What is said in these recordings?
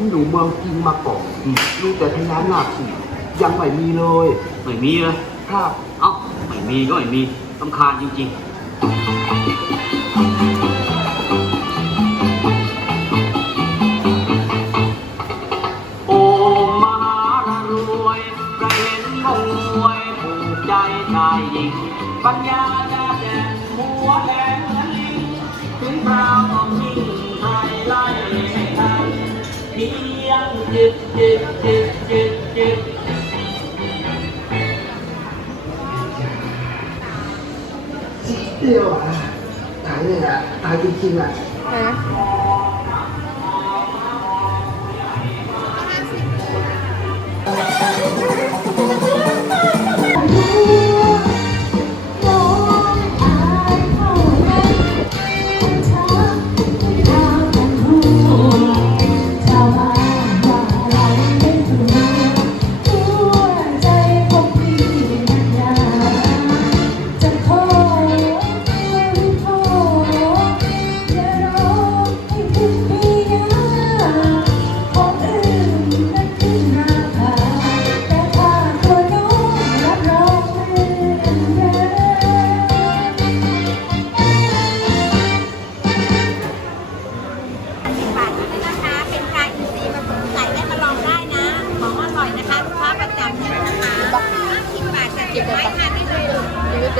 ผมอยู่เมืองจีนมาก่อนรู้แต่พญานาคสิยังไม่มีเลยไม่มีเลย ครับ เอ้า ไม่มีก็ไม่มีสำคาญจริงๆ โอ้มหารวยประเห็นมงมวยผูกใจชายหญิงปัญญา เดียวอะตายเลยอะตายจริงๆอะจะ ลูก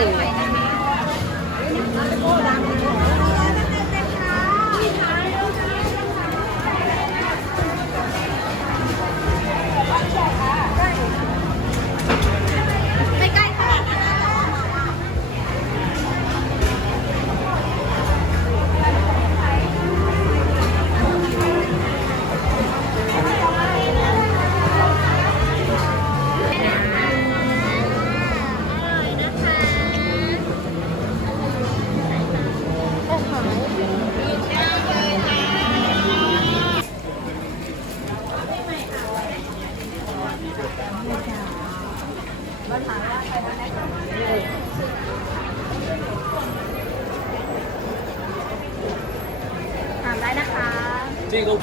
这个